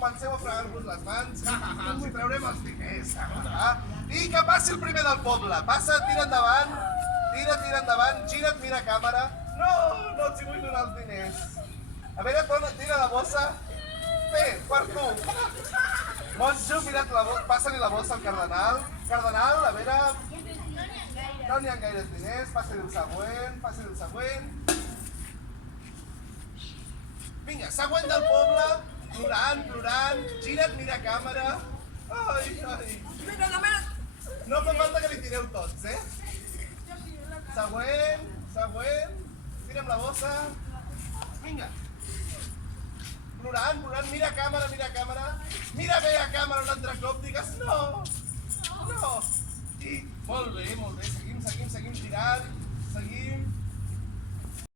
comenceu a fregar-vos les mans, els hi traurem els diners. I que passi el primer del poble. Passa, tira endavant, tira endavant, gira't, mira a càmera. No, no els hi vull donar els diners. A veure, tira la bossa. Bé, per tu. Monjo, mira't la bossa, passa-li la bossa al cardenal. Cardenal, a veure... No n'hi ha gaires diners, passi-li el següent, Vinga, següent del poble, plorant, gira't, mira a càmera. Ai. No fa falta que li tireu tots, Següent, tira'm la bossa. Vinga. Plorant, mira a càmera. Mira bé a càmera un altre cop, digues no. I, molt bé, seguim.